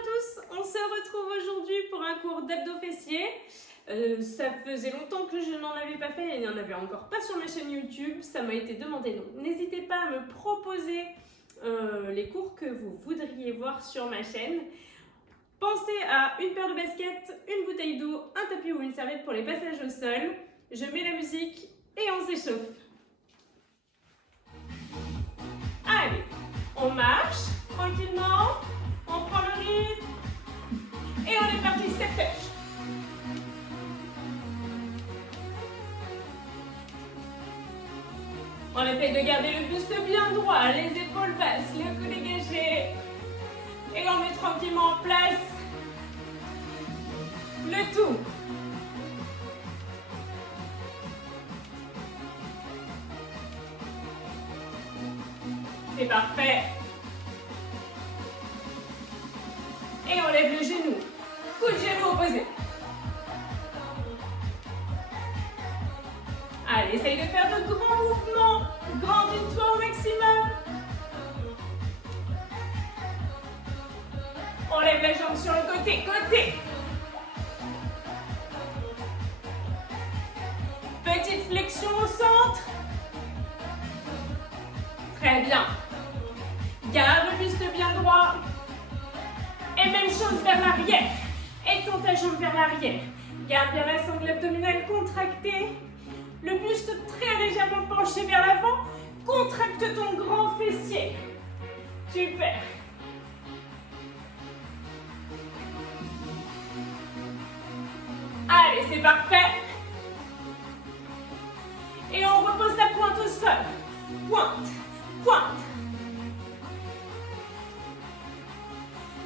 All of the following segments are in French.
à tous, on se retrouve aujourd'hui pour un cours d'abdos fessiers. Ça faisait longtemps que je n'en avais pas fait et il n'y en avait encore pas sur ma chaîne YouTube, ça m'a été demandé, donc n'hésitez pas à me proposer les cours que vous voudriez voir sur ma chaîne. Pensez à une paire de baskets, une bouteille d'eau, un tapis ou une serviette pour les passages au sol. Je mets la musique et on s'échauffe. Allez, on marche tranquillement, on prend le rythme et on est parti, step touch. On essaye de garder le buste bien droit, les épaules basses, le cou dégagé. Et on met tranquillement en place le tout. C'est parfait. Et on lève le genou. Coup de genou opposé. Allez, essaye de faire de grands mouvements. Grandis-toi au maximum. On lève la jambe sur le côté, côté. Petite flexion au centre. Très bien. Garde le buste bien droit. Et même chose vers l'arrière. Étends ta jambe vers l'arrière. Garde bien la sangle abdominale contractée. Le buste très légèrement penché vers l'avant. Contracte ton grand fessier. Super. Allez, c'est parfait. Et on repose la pointe au sol. Pointe, pointe.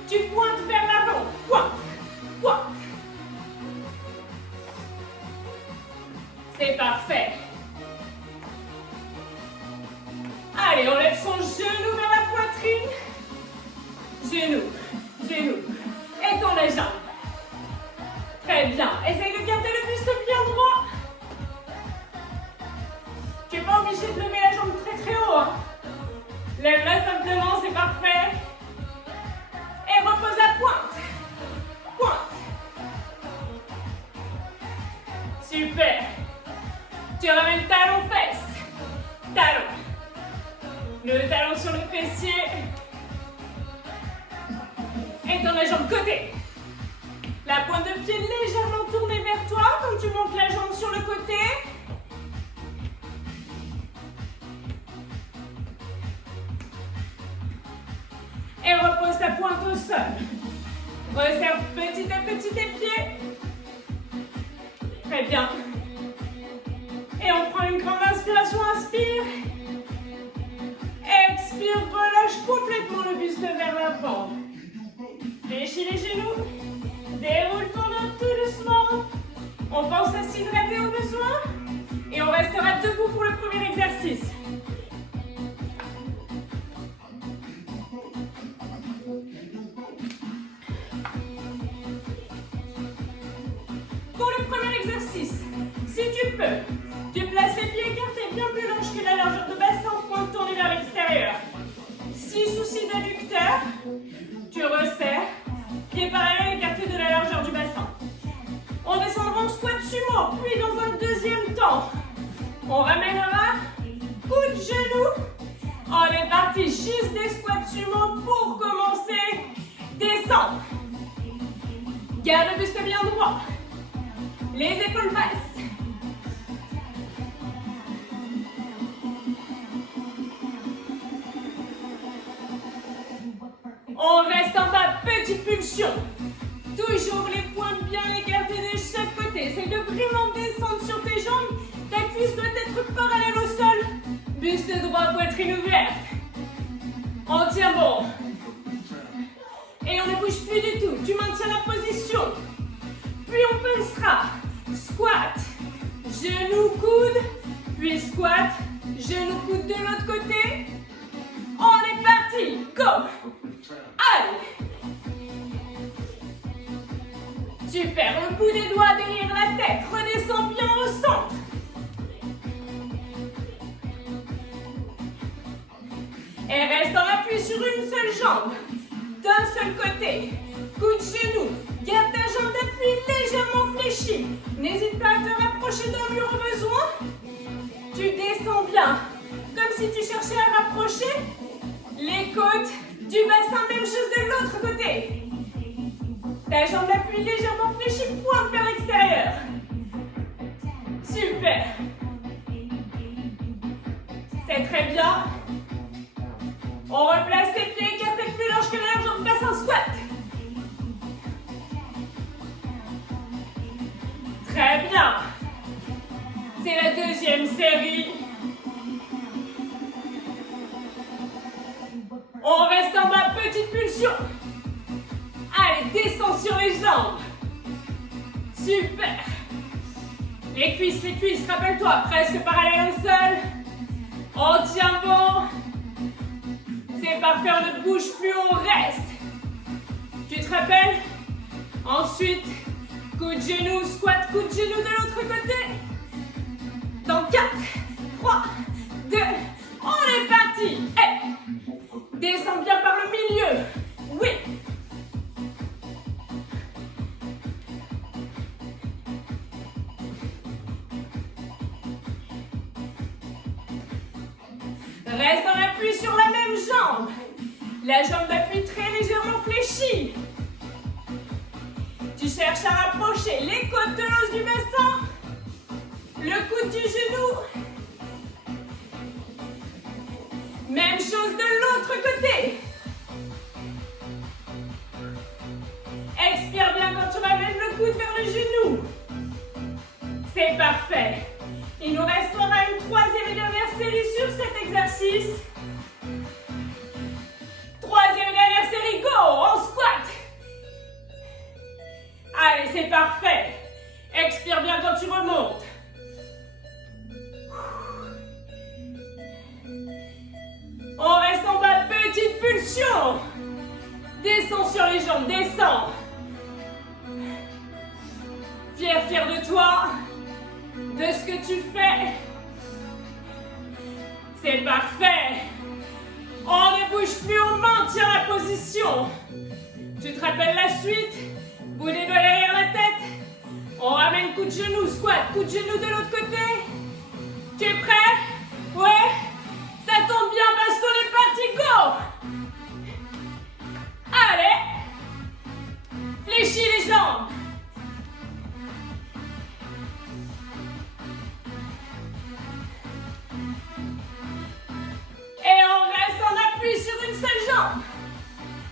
Tu pointes vers l'avant. Pointe, pointe. C'est parfait. Allez, on lève son genou vers la poitrine. Genou, genou. Étends la jambe. Très bien. Essaye de garder le buste bien droit. Tu n'es pas obligé de lever la jambe très très haut. Hein. Lève-la simplement, c'est parfait. Et repose la pointe. Pointe. Super. Tu ramènes talon fesse. Talon. Le talon sur le fessier. Étends la jambe côté. La pointe de pied légèrement tournée vers toi quand tu montes la jambe sur le côté. Et repose ta pointe au sol. Resserre petit à petit tes pieds. Très bien. Et on prend une grande inspiration, inspire. Expire, relâche complètement le buste vers l'avant. Fléchis les genoux. Déroule ton dos tout doucement. On pense à s'hydrater au besoin. Et on restera debout pour le premier exercice. Pour le premier exercice, si tu peux, tu places les pieds écartés bien plus larges que la largeur de bassin, pointe tournée vers l'extérieur. Si souci d'adducteur, tu resserres, pieds parallèles écartés de la largeur du bassin. On descendra en squat sumo, puis dans un deuxième temps, on ramènera coup de genou. On est parti, juste des squats sumo pour commencer. Descendre. Garde le buste bien droit. Les épaules basses. On reste en bas, petite pulsion. Toujours les pointes bien écartées de chaque côté. Essaye de vraiment descendre sur tes jambes. Ta cuisse doit être parallèle au sol. Buste droit, poitrine ouverte. On tient bon. Et on ne bouge plus du tout. Tu maintiens la position. Puis on passera. Squat, genou, coude. Puis squat, genou, coude de l'autre côté. On est parti. Go. Allez. Super, le bout des doigts derrière la tête. Redescends bien au centre. Et reste en appui sur une seule jambe. d'un seul côté. Coup de genou. Garde ta jambe d'appui légèrement fléchie. N'hésite pas à te rapprocher d'un mur au besoin. Tu descends bien. Comme si tu cherchais à rapprocher les côtes du bassin. Même chose de l'autre côté. Ta jambe d'appui légèrement fléchie, pointe vers l'extérieur. Super. C'est très bien. On replace les pieds écartés plus large que la largeur du bassin, squat. Très bien. C'est la deuxième série. On reste en bas, petite pulsion. Allez, descends sur les jambes. Super. Les cuisses, rappelle-toi, presque parallèles au sol. On tient bon. C'est parfait, on ne bouge plus, on reste. Tu te rappelles? Ensuite, coup de genou, squat, coup de genou de l'autre côté. Dans 4, 3, 2, on est parti. Hey. Descends bien par le milieu. Oui. Reste en appui sur la même jambe. La jambe d'appui très légèrement fléchie. Tu cherches à rapprocher les côtes de l'os du bassin. Le coude du genou. Même chose de l'autre côté. Expire bien quand tu ramènes le coude vers le genou. C'est parfait. Il nous restera une troisième et dernière série sur cet exercice. Troisième et dernière série, go, en squat. Allez, c'est parfait. Expire bien quand tu remontes. On reste en bas, petite pulsion. Descends sur les jambes, descends. Fier de toi, de ce que tu fais. C'est parfait. On ne bouge plus, on maintient la position. Tu te rappelles la suite? Bout des doigts derrière la tête. On ramène coup de genou, squat, coup de genou de l'autre côté. Tu es prêt? Ouais? Ça tombe bien parce qu'on est parti, go! Allez! Fléchis les jambes. Et on reste en appui sur une seule jambe.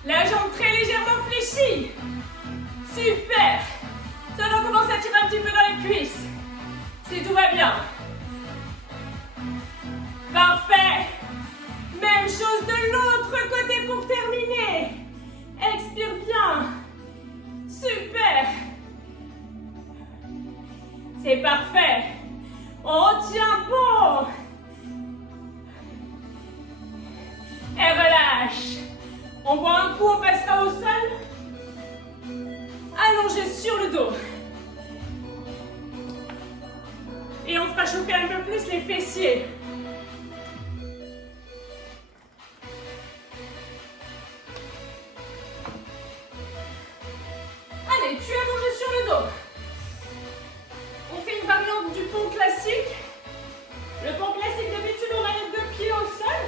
La jambe très légèrement fléchie. Super. Maintenant, commence à tirer un petit peu dans les cuisses. Si tout va bien. Parfait. Même chose de l'autre côté pour terminer. Expire bien. Super. C'est parfait. On tient bon. Et relâche. On boit un coup, on passera au sol. Allongé sur le dos. Et on fera chauffer un peu plus les fessiers. Allez, tu es allongé sur le dos. On fait une variante du pont classique. Le pont classique, d'habitude, on a les deux pieds au sol.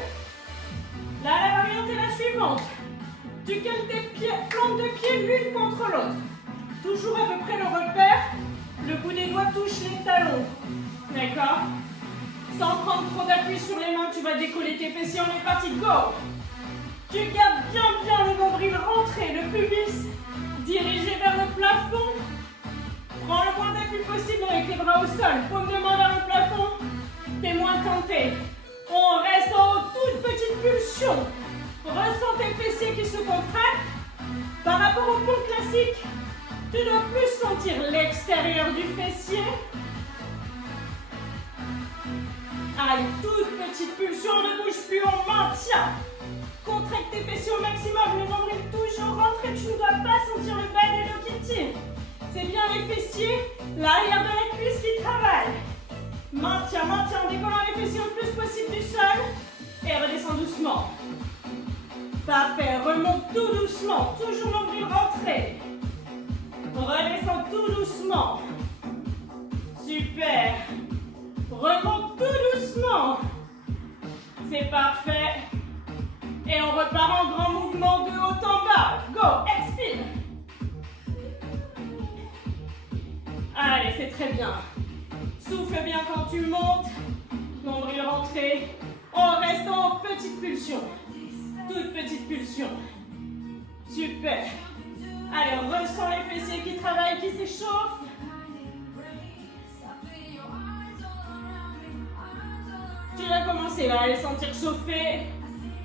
Là, la variante est la suivante. Tu cales tes plantes de pied l'une contre l'autre. Toujours à peu près le repère. Le bout des doigts touche les talons. D'accord? Sans prendre trop d'appui sur les mains, tu vas décoller tes fessiers. On est parti, go! Tu gardes bien le nombril rentré, le pubis dirigé vers le plafond. Prends le moins d'appui possible avec les bras au sol. Paume de main vers le plafond. T'es moins tenté. On reste en haut, toute petite pulsion. Ressens tes fessiers qui se contractent. Par rapport au pont classique, tu dois plus sentir l'extérieur du fessier. Allez, toute petite pulsion, on ne bouge plus, on maintient. Contracte tes fessiers au maximum, le nombril toujours rentré, tu ne dois pas sentir le bas des dos qui tire. C'est bien les fessiers, l'arrière de la cuisse qui travaille. Maintiens, en décollant les fessiers le plus possible du sol. Et redescends doucement. Parfait. Remonte tout doucement. Toujours nombril rentré. Redescends tout doucement. Super. Remonte tout doucement. C'est parfait. Et on repart en grand mouvement de haut en bas. Go. Expire. Allez, c'est très bien. Souffle bien quand tu montes. Nombril rentré. On reste en petite pulsion. Toute petite pulsion. Super. Allez, on ressent les fessiers qui travaillent, qui s'échauffent. Tu vas commencer là, à les sentir chauffer.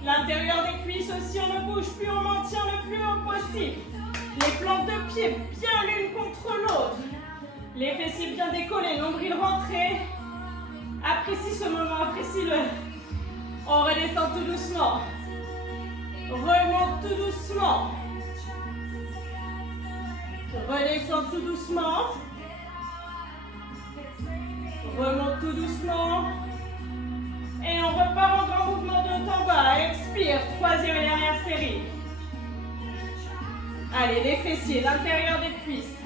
L'intérieur des cuisses aussi, on ne bouge plus, on maintient le plus haut possible. Les plantes de pied bien l'une contre l'autre. Les fessiers bien décollés, nombril rentré. Apprécie ce moment, apprécie-le. On redescend tout doucement. Remonte tout doucement. Redescends tout doucement. Remonte tout doucement. Et on repart en grand mouvement de haut en bas. Expire. Troisième et dernière série. Allez, les fessiers, l'intérieur des cuisses.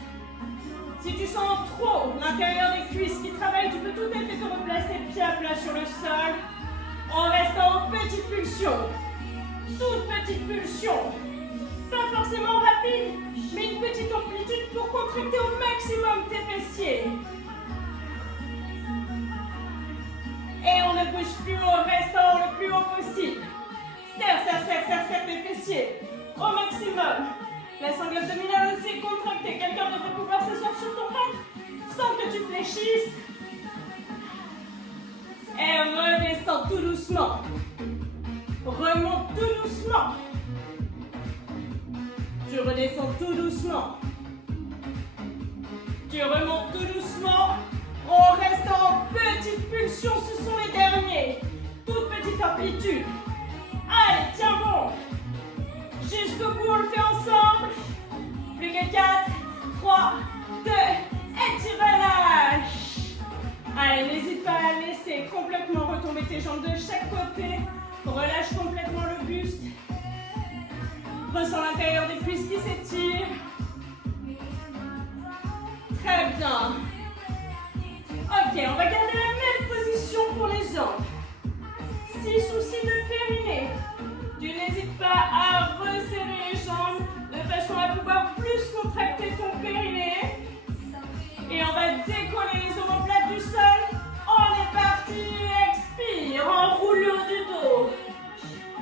Si tu sens trop l'intérieur des cuisses qui travaille, tu peux tout à fait te replacer pied à plat sur le sol. En restant en petite pulsion. Toute petite pulsion. Pas forcément rapide, mais une petite amplitude pour contracter au maximum tes fessiers. Et on ne bouge plus en restant le plus haut possible. Serre tes fessiers au maximum. La sangle abdominale aussi est contractée. Quelqu'un devrait pouvoir s'asseoir sur ton ventre sans que tu fléchisses. Et redescends tout doucement. Remonte tout doucement. Tu redescends tout doucement. Tu remontes tout doucement. On reste en petite pulsion, ce sont les derniers. Toute petite amplitude. Allez, tiens bon. Jusqu'au bout, on le fait ensemble. Plus que 4, 3, 2, et tu relâches. Allez, n'hésite pas à laisser complètement retomber tes jambes de chaque côté. Relâche complètement le buste. Ressens l'intérieur des cuisses qui s'étirent. Très bien. Ok, on va garder la même position pour les jambes. Si souci de périnée, tu n'hésites pas à resserrer les jambes de façon à pouvoir plus contracter ton périnée. Et on va décoller les omoplates du sol. On est parti. Expire. Enroule le haut du dos.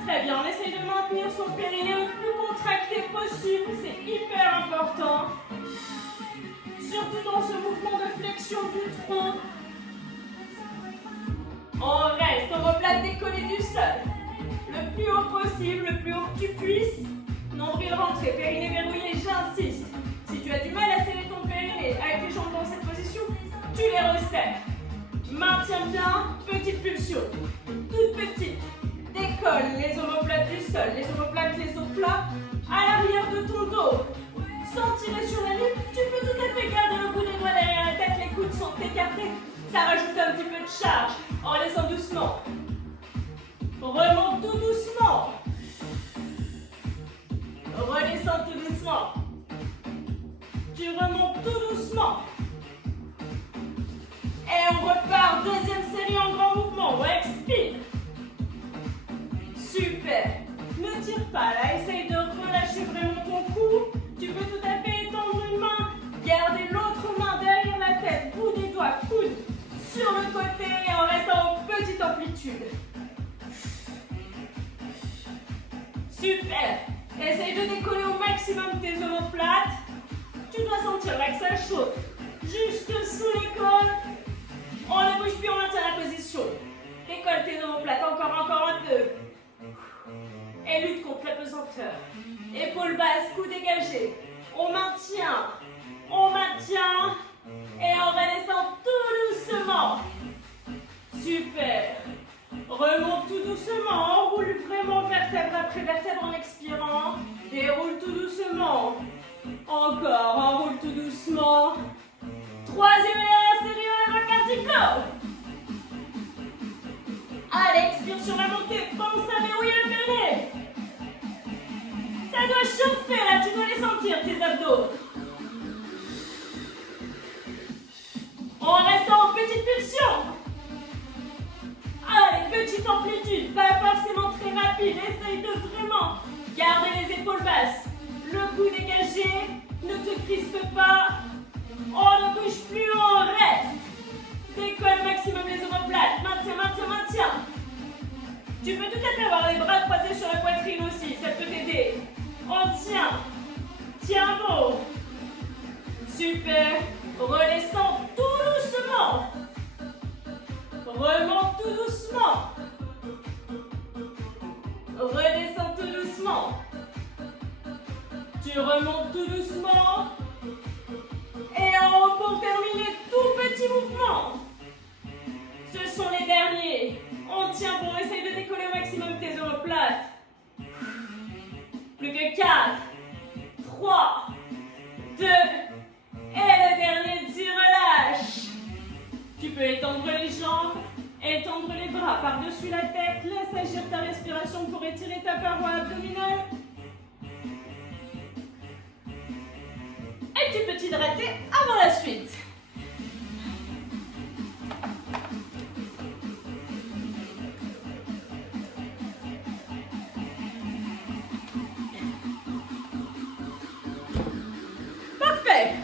Très bien, on essaye de maintenir son périnée le plus contracté possible. C'est hyper important. Surtout dans ce mouvement de flexion du tronc. On reste omoplate décollée du sol. Le plus haut possible, le plus haut que tu puisses. Nombril rentré, périnée verrouillé, j'insiste. Si tu as du mal à serrer ton périnée avec les jambes dans cette position, tu les resserres. Maintiens bien, petite pulsion. Toute petite. Décolle les omoplates du sol, les omoplates, les os plats à l'arrière de ton dos. Sans tirer sur la nuque, tu peux tout à fait garder le bout des doigts derrière la tête, les coudes sont écartés. Ça rajoute un petit peu de charge. On redescend doucement. Remonte tout doucement. Redescends tout doucement. Tu remontes tout doucement. Et on repart. Deuxième série en grand mouvement. On expire. Super. Ne tire pas là. Essaye de relâcher vraiment ton cou. Tu peux tout à fait étendre une main. Garder l'autre main derrière la tête. Bout des doigts. Coude sur le côté. Et on reste en petite amplitude. Super. Essaye de décoller au maximum tes omoplates. Tu dois sentir là que ça chauffe. Jusque sous l'épaule. On ne bouge plus, on maintient la position. Décolle tes omoplates, encore un peu. Et lutte contre la pesanteur. Épaules basses, cou dégagé. On maintient. Et on redescend tout doucement. Super. Remonte tout doucement. Enroule vraiment vertèbre après vertèbre en expirant. Déroule tout doucement. Encore, enroule tout doucement. Troisième et dernière série, on est reparti, go! Allez, expire sur la montée, pense à verrouiller le périnée. doit chauffer là, tu dois les sentir, tes abdos. On reste en petite pulsion. Allez, petite amplitude, pas forcément très rapide. Essaye de vraiment garder les épaules basses. Le cou dégagé, ne te crispe pas. On ne bouge plus, on reste. Décolle maximum les omoplates. Maintiens, maintiens, maintiens. Tu peux tout à fait avoir les bras croisés sur la poitrine aussi, ça peut t'aider. On tient. Tiens bon. Super. Redescends tout doucement. Remonte tout doucement. Redescends tout doucement. Tu remontes tout doucement. Et en haut pour terminer, tout petit mouvement. Ce sont les derniers. On tient bon, essaye de décoller au maximum tes omoplates. Plus que 4, 3, 2, et le dernier, tu relâches. Tu peux étendre les jambes, étendre les bras par-dessus la tête. Laisse agir ta respiration pour étirer ta paroi abdominale. Et tu peux t'hydrater avant la suite. Parfait.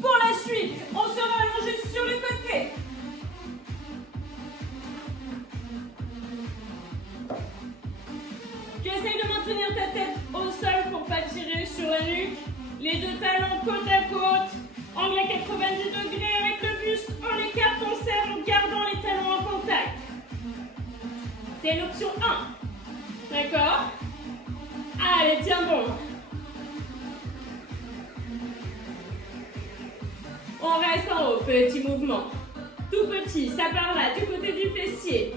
Pour la suite, on sera allongé sur le côté. Tu essayes de maintenir ta tête au sol pour ne pas tirer sur la nuque. Les deux talons côte à côte, angle à 90 degrés avec le buste. On écarte, on serre en gardant les talons en contact. C'est l'option 1. D'accord? Allez, tiens bon. On reste en haut, petit mouvement. Tout petit, ça part là, du côté du fessier.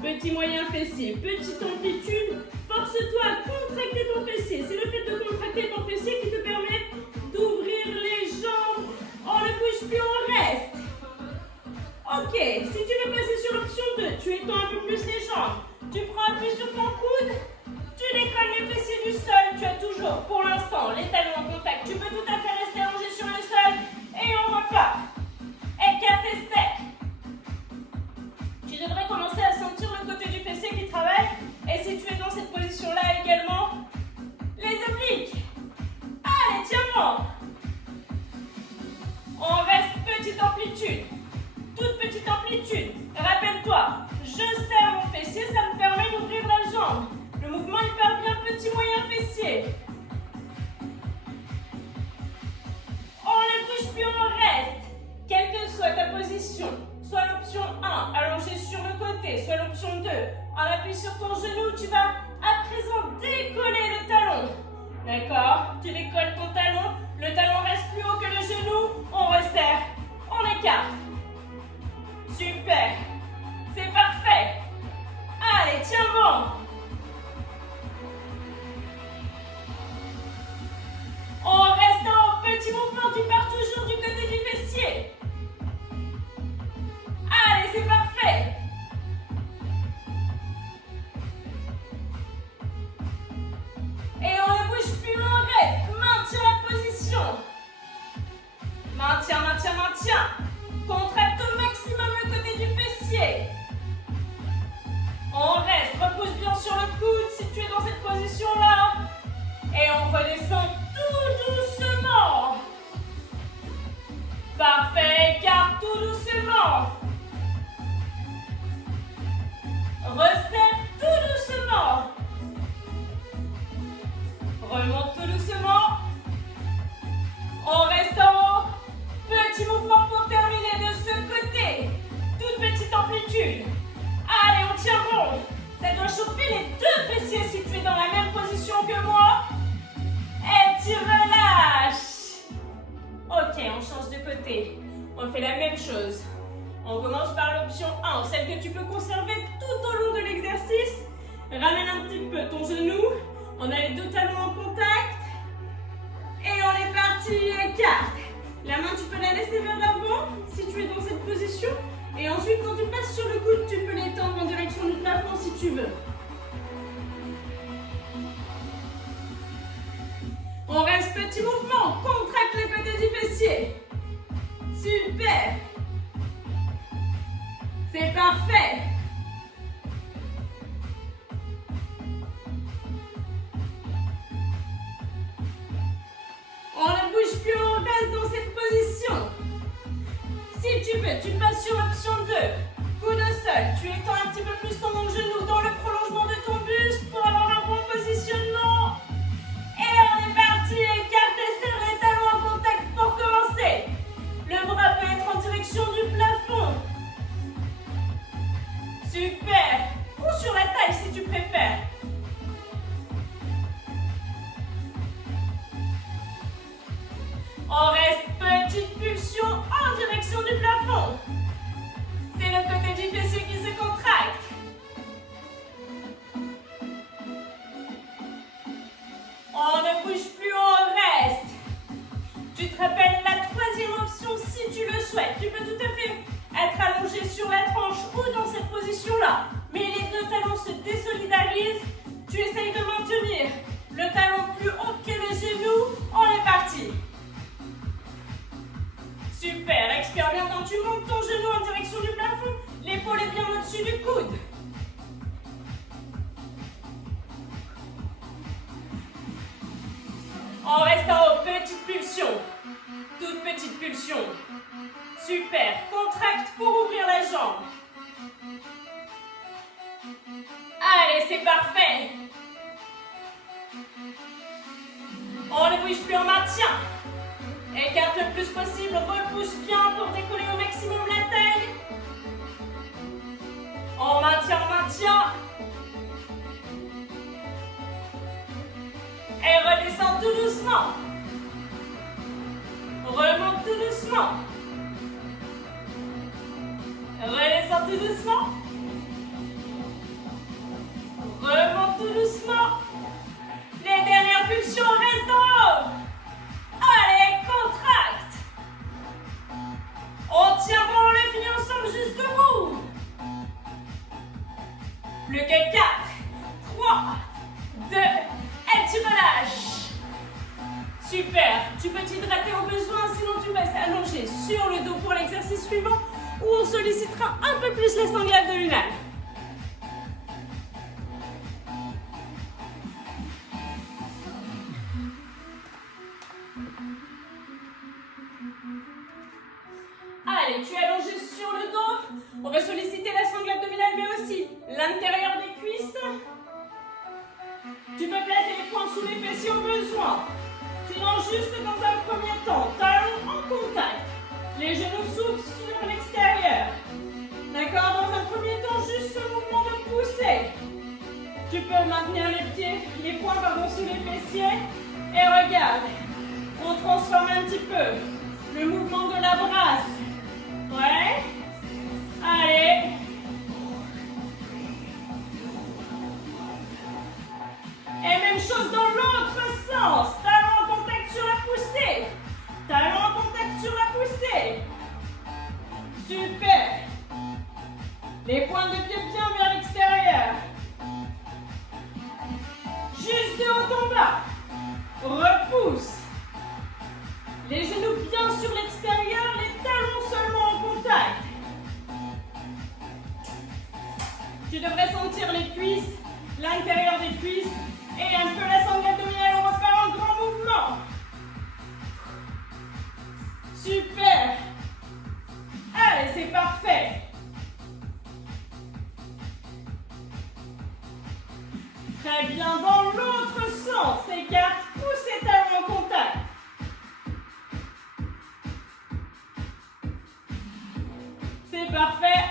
Petit moyen fessier, petite amplitude. Force-toi à contracter ton fessier. C'est le fait de contracter ton fessier qui te permet d'ouvrir les jambes. On ne bouge plus, on reste. Ok, si tu veux passer sur l'option 2, tu étends un peu plus les jambes. Tu prends appui sur ton coude. Tu décolles les fessiers du sol. Tu as toujours, pour l'instant, les talons en contact. Tu peux tout à fait rester allongé sur le sol. Et on repart. Écarte et sec. Tu devrais commencer à sentir le côté du fessier qui travaille. Et si tu es dans cette position-là également, les obliques. Allez, tiens-moi. On reste petite amplitude. Toute petite amplitude. Rappelle-toi, je serre mon fessier, ça me permet d'ouvrir la jambe. Le mouvement, il part bien petit moyen fessier. On ne bouge plus, on reste. Quelle que soit ta position, soit l'option 1, allongé sur le côté, soit l'option 2, en appui sur ton genou, tu vas à présent décoller le talon. D'accord? Tu décolles ton talon, le talon reste plus haut que le genou, on resserre, on écarte. Super, c'est parfait. Allez, tiens bon. On reste en petit mouvement, tu pars toujours du côté du fessier. Allez, c'est parfait. Et on ne bouge plus, on reste. Maintiens la position. Maintiens, maintiens, maintiens. Contracte au maximum le côté du fessier. On reste, repose bien sur le coude si tu es dans cette position-là. Et on redescend tout doucement. Parfait, écarte tout doucement. Resserre tout doucement. Remonte tout doucement. On reste en haut. Petit mouvement pour terminer de ce côté. Toute petite amplitude. Allez, on tient bon. Ça doit chauffer les deux fessiers si tu es dans la même position que moi. Et tu relâches. Ok, on change de côté. On fait la même chose. On commence par l'option 1, celle que tu peux conserver tout au long de l'exercice. Ramène un petit peu ton genou. On a les deux talons en contact. Et on est parti, écarte. La main, tu peux la laisser vers l'avant si tu es dans cette position. Et ensuite, quand tu passes sur le coude, tu peux l'étendre en direction du plafond si tu veux. On reste petit mouvement. Contracte le côté du fessier. Super. C'est parfait. On ne bouge plus, on reste dans cette position. Si tu veux, tu passes sur l'option 2. Coup de sol, tu étends un petit peu plus ton genou dans le prolongement de ton buste pour avoir un bon positionnement. Et on est parti, écarte et serre les talons en contact pour commencer. Le bras peut être en direction du plafond. Super. Ou sur la taille si tu préfères. On reste petite pulsion en direction du plafond. C'est le côté du fessier qui se contracte. On ne bouge plus, on reste. Tu te rappelles la troisième option si tu le souhaites. Tu peux tout à fait être allongé sur la tranche ou dans cette position-là. Mais les deux talons se désolidarisent. Tu essayes de maintenir le talon plus haut que les genoux. On est parti. Super, expire bien quand tu montes ton genou en direction du plafond. L'épaule est bien au-dessus du coude. On reste en haut, petite pulsion. Toute petite pulsion. Super, contracte pour ouvrir la jambe. Allez, c'est parfait. On ne bouge plus, on maintient. Écarte le plus possible, repousse bien pour décoller au maximum la taille. On maintient, on maintient. Et redescend tout doucement. Remonte tout doucement. Redescend tout doucement. Remonte tout doucement. Les dernières pulsions restent en haut. Allez, contracte. On tient bon, on le finit ensemble jusqu'au bout. Plus que 4, 3, 2, et tu relâches. Super, tu peux t'hydrater au besoin, sinon tu restes allongé sur le dos pour l'exercice suivant où on sollicitera un peu plus les sangles abdominales. Allez, tu es allongé sur le dos. On va solliciter la sangle abdominale, mais aussi l'intérieur des cuisses. Tu peux placer les poings sous les fessiers au besoin. Sinon, juste dans un premier temps, talons en contact. Les genoux s'ouvrent sur l'extérieur. D'accord? Dans un premier temps, juste ce mouvement de poussée. Tu peux maintenir les poings sous les fessiers. Et regarde, on transforme un petit peu le mouvement de la brasse. Ouais. Allez. Et même chose dans l'autre sens. Talon en contact sur la poussée. Talon en contact sur la poussée. Super. Les pointes de pied bien vers l'extérieur. Juste de haut en bas. Repousse. Les genoux bien sur l'extérieur, les talons seulement en contact. Tu devrais sentir les cuisses, l'intérieur des cuisses et un peu la sangle abdominale. On va faire un grand mouvement. Super. Allez, c'est parfait. Très bien, dans l'autre sens. Écarte, pousse les talons en contact. C'est parfait.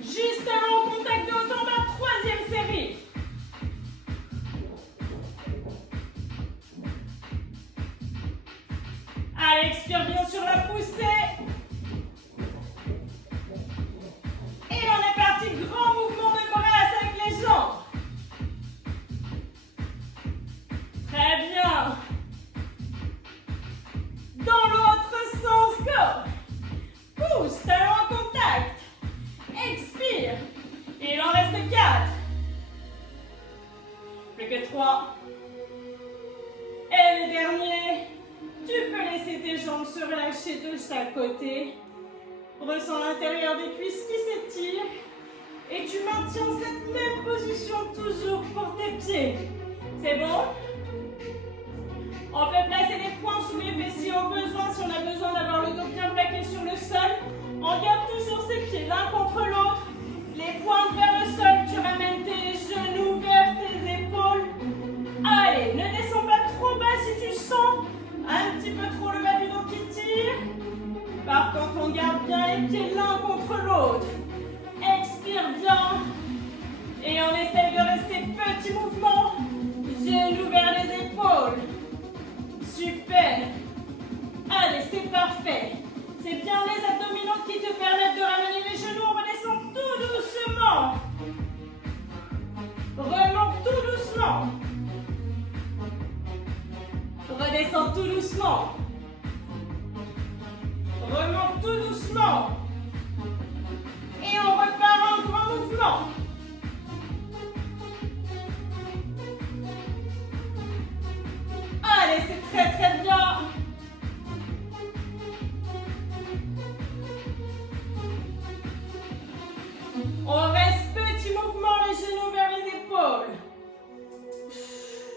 Juste talons en contact de haut en bas, troisième série. Allez, expire bien sur la poussée. Et on est parti, grand mouvement de brasse avec les jambes. Très bien. Dans l'autre sens, go. Pousse, talons en contact. Expire. Il en reste 4. Plus que 3. Et le dernier. Tu peux laisser tes jambes se relâcher de chaque côté. Ressens l'intérieur des cuisses qui s'étirent. Et tu maintiens cette même position toujours pour tes pieds. C'est bon? On peut placer les poings sous les fessiers au besoin, si on a besoin d'avoir le dos bien plaqué sur le sol. On garde toujours ses pieds l'un contre l'autre. Les pointes vers le sol, tu ramènes tes genoux vers tes épaules. Allez, ne descends pas trop bas si tu sens un petit peu trop le bas du dos qui tire. Par contre, on garde bien les pieds l'un contre l'autre. Expire bien. Et on essaye de rester petit mouvement. Genoux vers les épaules. Super. Allez, c'est parfait. C'est bien les abdominaux qui te permettent de ramener les genoux. On redescend tout doucement. Remonte tout doucement. Redescends tout doucement. Remonte tout doucement. Et on repart en grand mouvement. Allez, c'est très très bien. On reste petit mouvement, les genoux vers les épaules.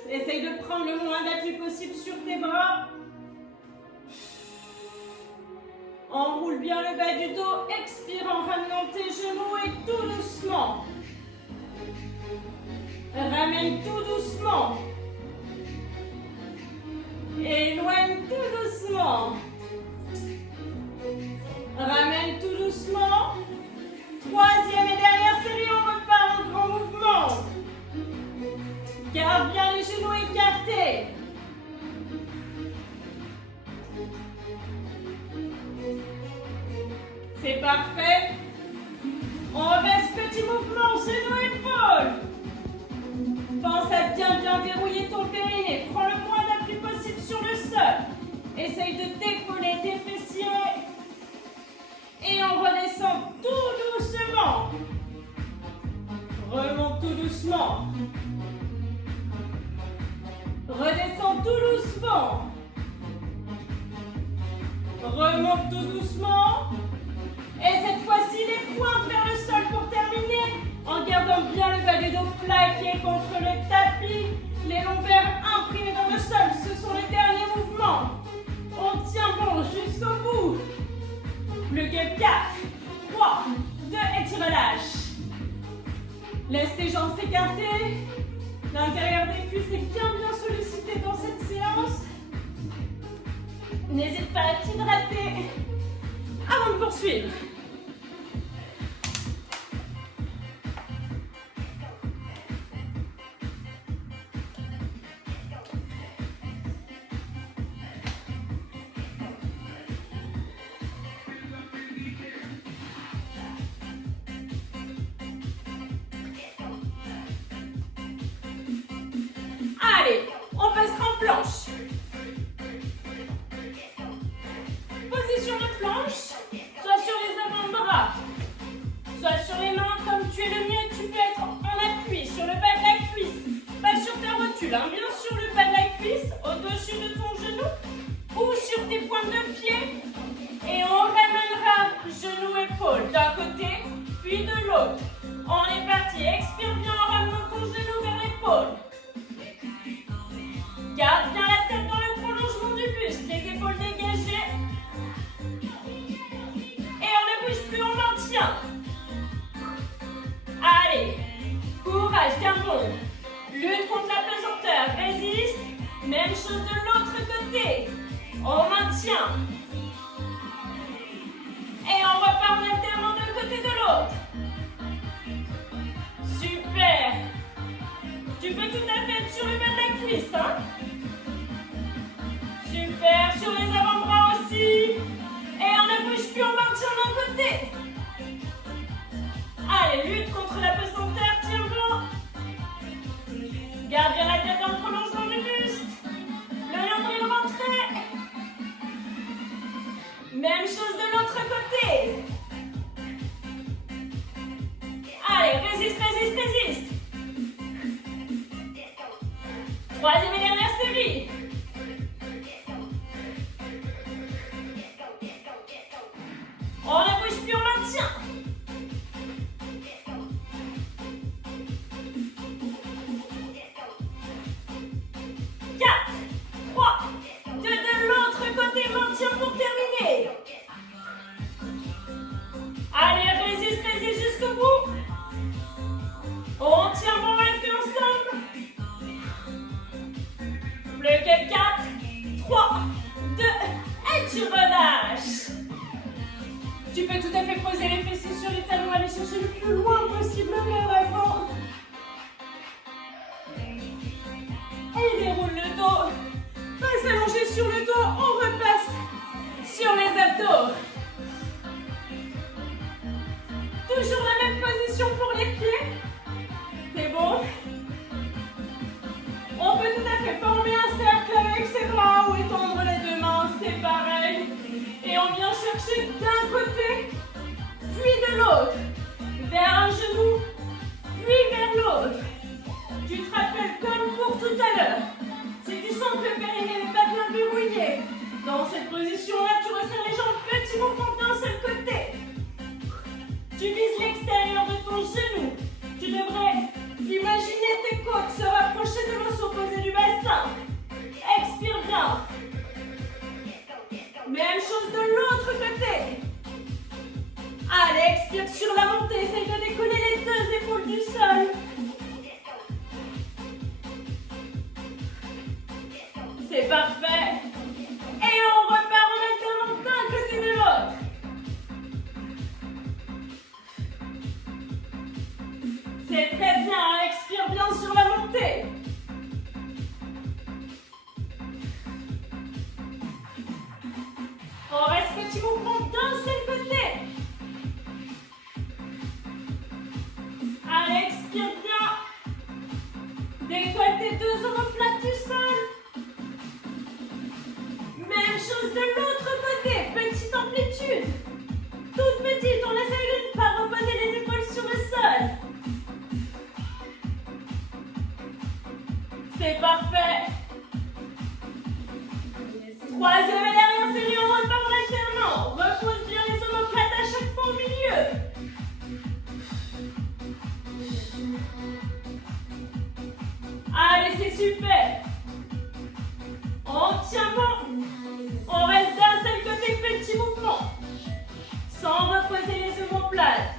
Essaye de prendre le moins d'appui possible sur tes bras. Enroule bien le bas du dos, expire en ramenant tes genoux et tout doucement. Ramène tout doucement. Éloigne tout doucement. Ramène tout doucement. Troisième et dernière série, on repart en grand mouvement. Garde bien les genoux écartés. C'est parfait. On reste petit mouvement, genoux-épaules. Pense à bien verrouiller ton périnée. Prends le moins d'appui possible sur le sol. Essaye de décoller tes fessiers. Et on redescend tout doucement. Remonte tout doucement. Redescends tout doucement. Remonte tout doucement. Et cette fois-ci, les pointes vers le sol pour terminer. En gardant bien le bas du dos plaqué contre le tapis. Les lombaires imprimés dans le sol. Ce sont les derniers mouvements. On tient bon jusqu'au bout. Plus que 4, 3, 2 et tu relâches. Laisse tes jambes s'écarter. L'intérieur des cuisses est bien sollicité dans cette séance. N'hésite pas à t'hydrater avant de poursuivre. Allez, on passera en planche. Position de planche, soit sur les avant-bras, soit sur les mains comme tu es le mieux. Tu peux être en appui sur le bas de la cuisse, pas sur ta rotule, hein, bien sur le bas de la cuisse, au-dessus de ton genou ou sur tes pointes de pied. Et on ramènera genou-épaule d'un côté, puis de l'autre. On est parti, expire bien en ramenant ton genou vers l'épaule. Garde bien la tête dans le prolongement du buste, les épaules dégagées. Et on ne bouge plus, on maintient. Allez, courage, tiens bon. Lutte contre la pesanteur, résiste. Même chose de l'autre côté. On maintient. Et on repart en alternant d'un côté de l'autre. Super. Tu peux tout à fait être sur le bas de la cuisse, hein? Super, sur les avant-bras aussi. Et on ne bouge plus, on maintient d'un côté. Allez, lutte contre la pesanteur, tiens bon. Garde bien la tête dans le prolongement du buste. Le nombril rentré. Même chose de l'autre côté. Allez, résiste, résiste, résiste. Troisième et dernière série. On ne bouge plus, on maintient. 4, 3, 2 de l'autre côté, maintien pour terminer. Allez, résiste, résiste jusqu'au bout. On tient, on va le faire ensemble. Plus que 4, 3, 2, et tu relâches. Tu peux tout à fait poser les fessiers sur les talons, aller chercher le plus loin possible vers l'avant. Et déroule le dos. Passe allongé sur le dos, on repasse sur les abdos. Toujours la même position pour les pieds. C'est bon? On peut tout à fait former un cercle avec ses bras ou étendre les deux mains, c'est pareil. Et on vient chercher d'un côté, puis de l'autre. Vers un genou, puis vers l'autre. Tu te rappelles comme pour tout à l'heure. Si tu sens que le périnée n'est pas bien verrouillé, dans cette position-là, tu resserres les jambes, petit mouvement d'un seul côté. Tu vises l'extérieur de ton genou. Tu devrais imaginer tes côtes se rapprocher de l'os opposé du bassin. Expire bien. Même chose de l'autre côté. Allez, expire sur la montée. Essaye de décoller les deux épaules du sol. C'est parfait. Et on repart en alternant d'un côté de l'autre. C'est très bien. Expire bien sur la montée. On reste petit mouvement d'un seul côté. Allez, expire bien. Décolle tes deux omoplates du sol. Même chose de l'autre côté. Petite amplitude. Toute petite. On essaye de ne pas reposer les épaules sur le sol. C'est parfait. Troisième et dernière série, on repart en alternant. Repose bien les omoplates à chaque fois au milieu. Allez, c'est super. On tient bon. On reste d'un seul côté, petit mouvement. Sans reposer les omoplates.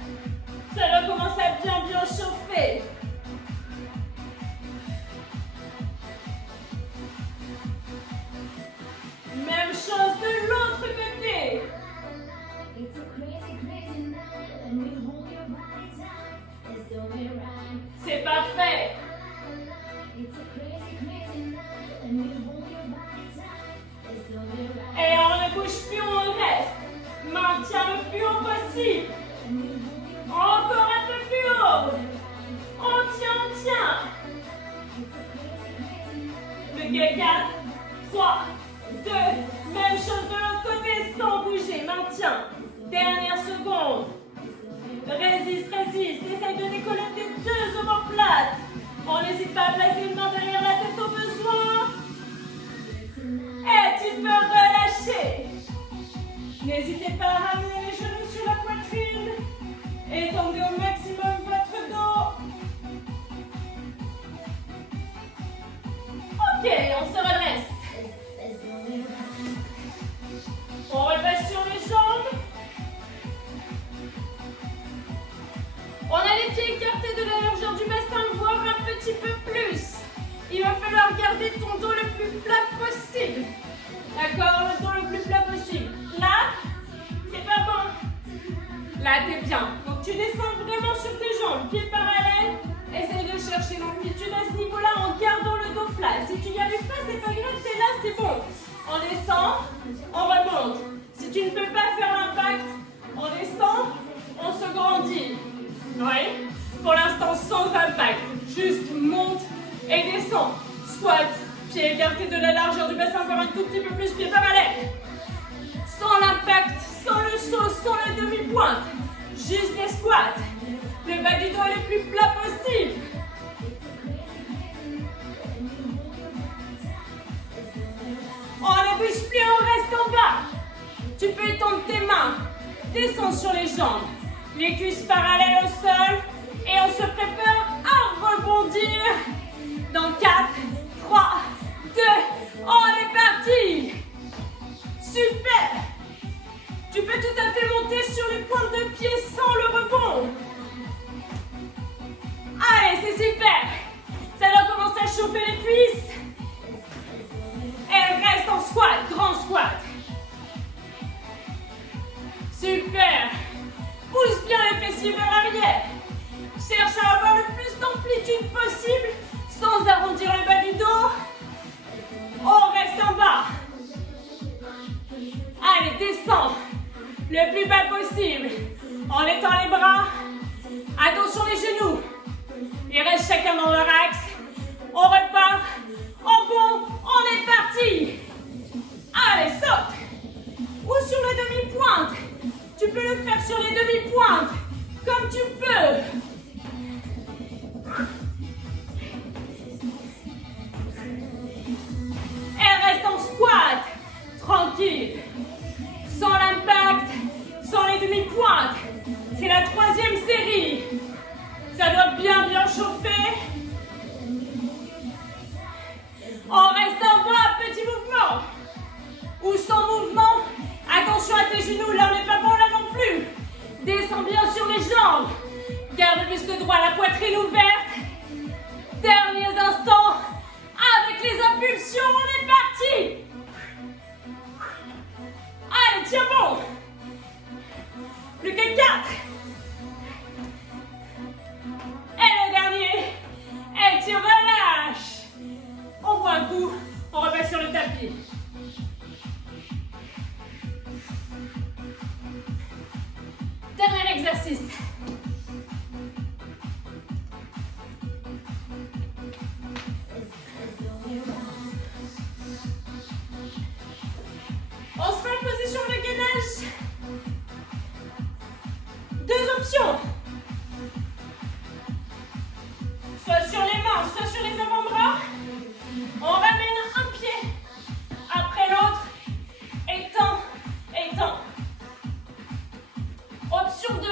Ça recommence à bien chauffer. Même chose de l'autre côté. C'est parfait. Et on ne bouge plus, on reste. Maintiens le plus haut possible. Encore un peu plus haut. On tient. Le 4, 3, 2, même chose de l'autre côté sans bouger, maintiens. Dernière seconde. Résiste. Essaye de décoller tes deux omoplates. On n'hésite pas à placer une main derrière la tête au besoin. Et tu peux relâcher. N'hésitez pas à ramener les genoux sur la poitrine. Étendez au maximum votre dos. Ok, on se redresse. On repasse sur les jambes. On a les pieds écartés de la largeur du bassin, voire un petit peu plus. Il va falloir garder ton dos le plus plat possible. D'accord, le dos le plus plat possible. Là, c'est pas bon. Là, t'es bien. Donc tu descends vraiment sur tes jambes, pieds parallèles. Essaye de chercher l'amplitude à ce niveau-là en gardant le dos plat. Si tu n'y arrives pas, c'est pas grave, t'es là, c'est bon. On descend, on remonte. Si tu ne peux pas faire l'impact, on descend, on se grandit. Oui, pour l'instant sans impact. Juste monte et descend. Squat, pieds écartés de la largeur du bassin, encore un tout petit peu plus, pieds parallèles. Sans l'impact, sans le saut, sans la demi-pointe. Juste des squats. Le bas du dos est le plus plat possible. Tu peux étendre tes mains. Descends sur les jambes. Les cuisses parallèles au sol. Et on se prépare à rebondir. Dans 4, 3, 2, on est parti. Super. Tu peux tout à fait monter sur les pointes de pied sans le rebond. Allez, c'est super. Ça doit commencer à chauffer les cuisses. Elle reste en squat, grand squat. Super. Pousse bien les fessiers vers l'arrière. Cherche à avoir le plus d'amplitude possible sans arrondir le bas du dos. On reste en bas. Allez, descends le plus bas possible en étend les bras. Attention les genoux. Ils restent chacun dans leur axe. On repart. En bond, on est parti. Allez, saute. Ou sur les demi-pointes. Tu peux le faire sur les demi-pointes. Comme tu peux. Elle reste en squat. Tranquille. Sans l'impact. Sans les demi-pointes. C'est la 3e série. Ça doit bien chauffer. On reste en bas, petit mouvement. Ou sans mouvement. Attention à tes genoux, là on n'est pas bon là non plus. Descends bien sur les jambes. Garde le muscle droit, la poitrine ouverte. Derniers instants. Avec les impulsions, on est parti. Allez, tiens bon. Plus que 4. Et le dernier. Et tu relâches. On voit un coup. On repasse sur le tapis. Dernier exercice. On se met en position de gainage. 2 options. Soit sur les mains, soit sur les avant-bras. On ramène un pied après l'autre. Étends, étends. Option 2.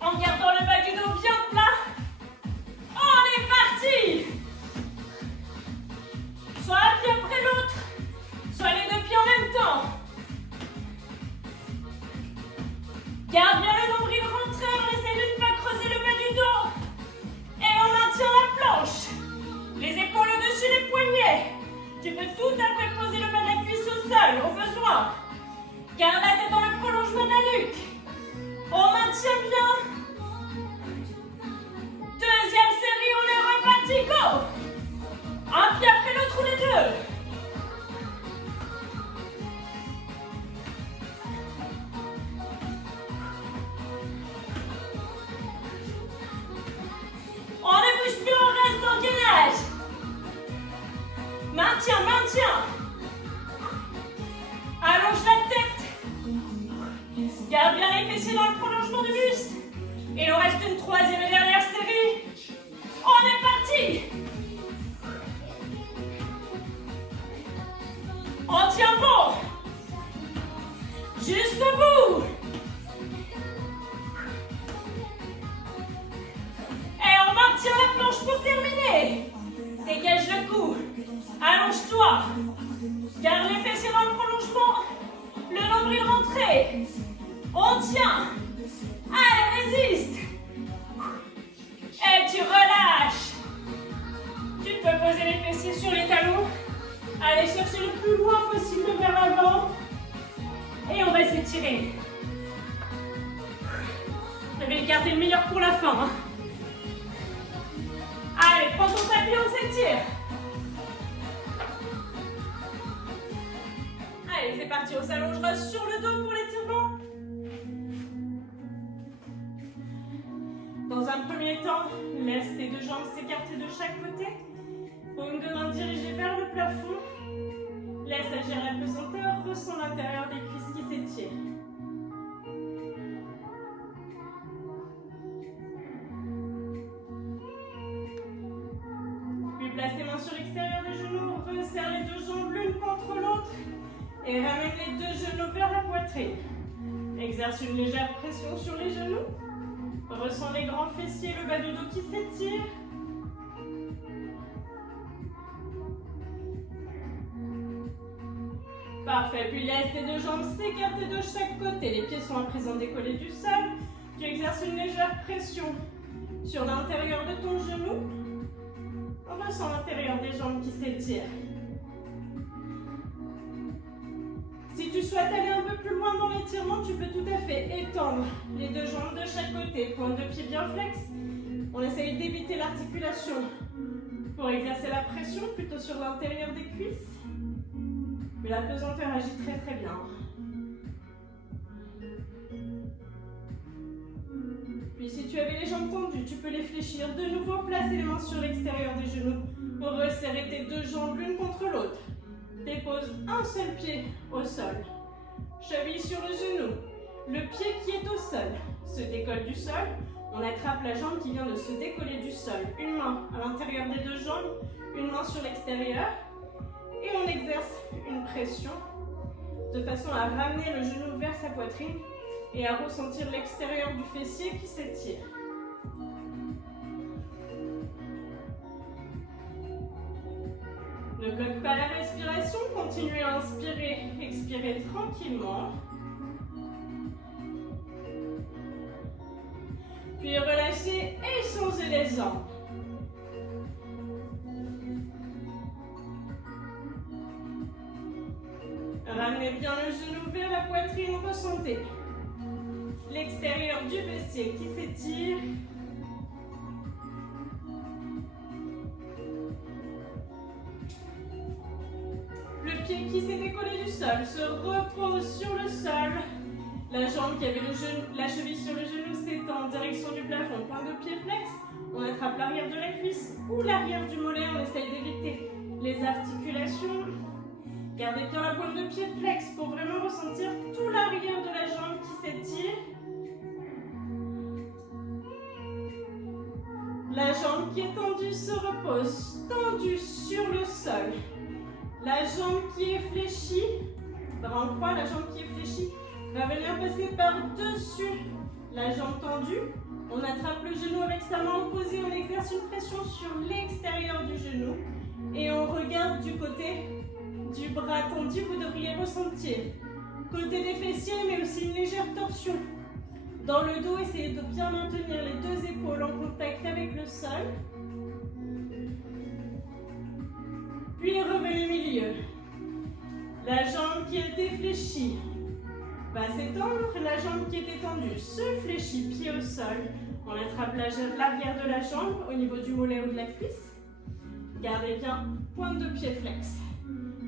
En gardant le bas du dos bien plat. On est parti. Soit un pied après l'autre, soit les 2 pieds en même temps. Garde bien le nombril rentré, on essaie de ne pas creuser le bas du dos. Et on maintient la planche. Les épaules au-dessus des poignets. Tu peux tout à fait poser le bas de la cuisse au sol, au besoin. Garde la tête dans le prolongement de la nuque. On maintient bien. 2e série, on est reparti, go. Un pied après l'autre ou les 2. On ne bouge plus, on reste en gainage. Maintiens, maintiens. Allonge la tête. Garde bien les fessiers dans le prolongement du buste. Et il nous reste une 3e et dernière série. On est parti. On tient bon. Jusqu'au bout. Et on maintient la planche pour terminer. Dégage le cou. Allonge-toi. Garde les fessiers dans le prolongement. Le nombril rentré. On tient. Allez, résiste. Et tu relâches. Tu peux poser les fessiers sur les talons. Allez chercher le plus loin possible vers l'avant. Et on va s'étirer. Je vais garder le meilleur pour la fin. Hein. Allez, prends ton tapis, on s'étire. Allez, c'est parti, on s'allongera sur le dos pour l'étirement. Dans un premier temps, laisse tes 2 jambes s'écarter de chaque côté. Paume de main dirigée vers le plafond. Laisse agir la pesanteur, ressens l'intérieur des cuisses qui s'étirent. Puis place tes mains sur l'extérieur des genoux, resserre les 2 jambes l'une contre l'autre. Et ramène les deux genoux vers la poitrine. Exerce une légère pression sur les genoux. Ressens les grands fessiers, le bas du dos qui s'étire. Parfait, puis laisse tes deux jambes s'écarter de chaque côté. Les pieds sont à présent décollés du sol. Tu exerces une légère pression sur l'intérieur de ton genou. On ressent l'intérieur des jambes qui s'étirent. Si tu souhaites aller un peu plus loin dans l'étirement, tu peux tout à fait étendre les deux jambes de chaque côté. Pointe de pied bien flex. On essaye d'éviter l'articulation pour exercer la pression plutôt sur l'intérieur des cuisses. Mais la pesanteur agit très très bien. Puis si tu avais les jambes tendues, tu peux les fléchir de nouveau, placer les mains sur l'extérieur des genoux, resserrer tes deux jambes l'une contre l'autre. Dépose un seul pied au sol. Cheville sur le genou. Le pied qui est au sol se décolle du sol. On attrape la jambe qui vient de se décoller du sol. Une main à l'intérieur des deux jambes, une main sur l'extérieur. Et on exerce une pression de façon à ramener le genou vers sa poitrine et à ressentir l'extérieur du fessier qui s'étire. Ne bloque pas la respiration, continuez à inspirer, expirer tranquillement. Puis relâchez et changez les jambes. Ramenez bien le genou vers la poitrine, ressentez l'extérieur du fessier qui s'étire. Le pied qui s'est décollé du sol se repose sur le sol. La jambe qui avait la cheville sur le genou s'étend en direction du plafond. Pointe de pied flex. On attrape l'arrière de la cuisse ou l'arrière du mollet. On essaye d'éviter les articulations. Gardez bien la pointe de pied flex pour vraiment ressentir tout l'arrière de la jambe qui s'étire. La jambe qui est tendue se repose, tendue sur le sol. La jambe qui est fléchie, bras en croix, la jambe qui est fléchie va venir passer par-dessus la jambe tendue. On attrape le genou avec sa main opposée, on exerce une pression sur l'extérieur du genou et on regarde du côté du bras tendu. Vous devriez ressentir côté des fessiers mais aussi une légère torsion dans le dos. Essayez de bien maintenir les deux épaules en contact avec le sol. Puis revenez au milieu. La jambe qui était fléchie va s'étendre. La jambe qui était tendue se fléchit, pied au sol. On attrape l'arrière de la jambe au niveau du mollet ou de la cuisse. Gardez bien pointe de pied flex.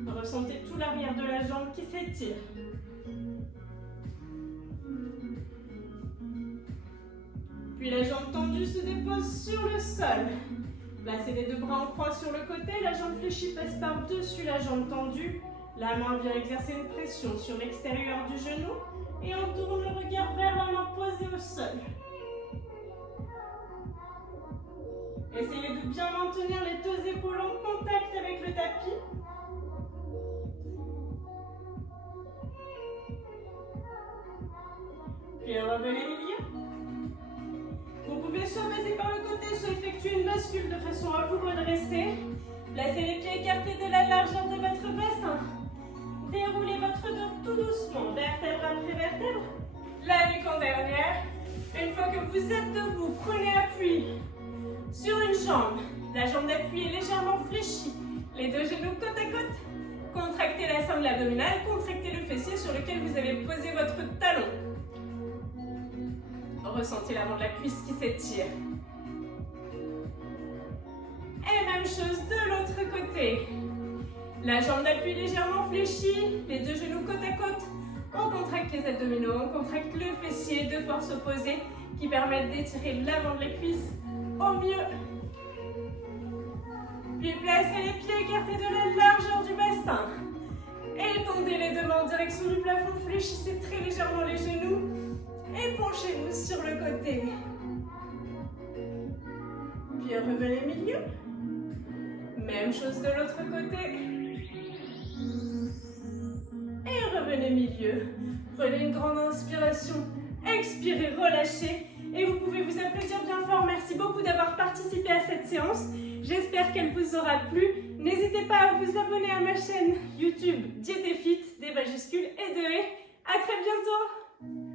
Ressentez tout l'arrière de la jambe qui s'étire. Puis la jambe tendue se dépose sur le sol. Placez les deux bras en croix sur le côté. La jambe fléchie passe par-dessus la jambe tendue. La main vient exercer une pression sur l'extérieur du genou. Et on tourne le regard vers la main posée au sol. Essayez de bien maintenir les deux épaules en contact avec le tapis. Puis revenez au milieu. Vous pouvez soit passer par le côté, soit effectuer une bascule de façon à vous redresser. Placez les pieds écartés de la largeur de votre bassin. Déroulez votre dos tout doucement, vertèbre après vertèbre. La nuque en dernière. Une fois que vous êtes debout, prenez appui sur une jambe. La jambe d'appui est légèrement fléchie. Les deux genoux côte à côte. Contractez la sangle abdominale, contractez le fessier sur lequel vous avez posé votre talon. Ressentez l'avant de la cuisse qui s'étire. Et même chose de l'autre côté. La jambe d'appui légèrement fléchie, les deux genoux côte à côte. On contracte les abdominaux, on contracte le fessier de force opposée qui permettent d'étirer l'avant de la cuisse au mieux. Puis placez les pieds écartés de la largeur du bassin. Étendez les deux mains en direction du plafond, fléchissez très légèrement les genoux. Et penchez-vous sur le côté. Puis revenez au milieu. Même chose de l'autre côté. et revenez milieu. Prenez une grande inspiration, expirez, relâchez et vous pouvez vous applaudir bien fort. Merci beaucoup d'avoir participé à cette séance. J'espère qu'elle vous aura plu. N'hésitez pas à vous abonner à ma chaîne YouTube Diète et Fit, des majuscules et de E. À très bientôt.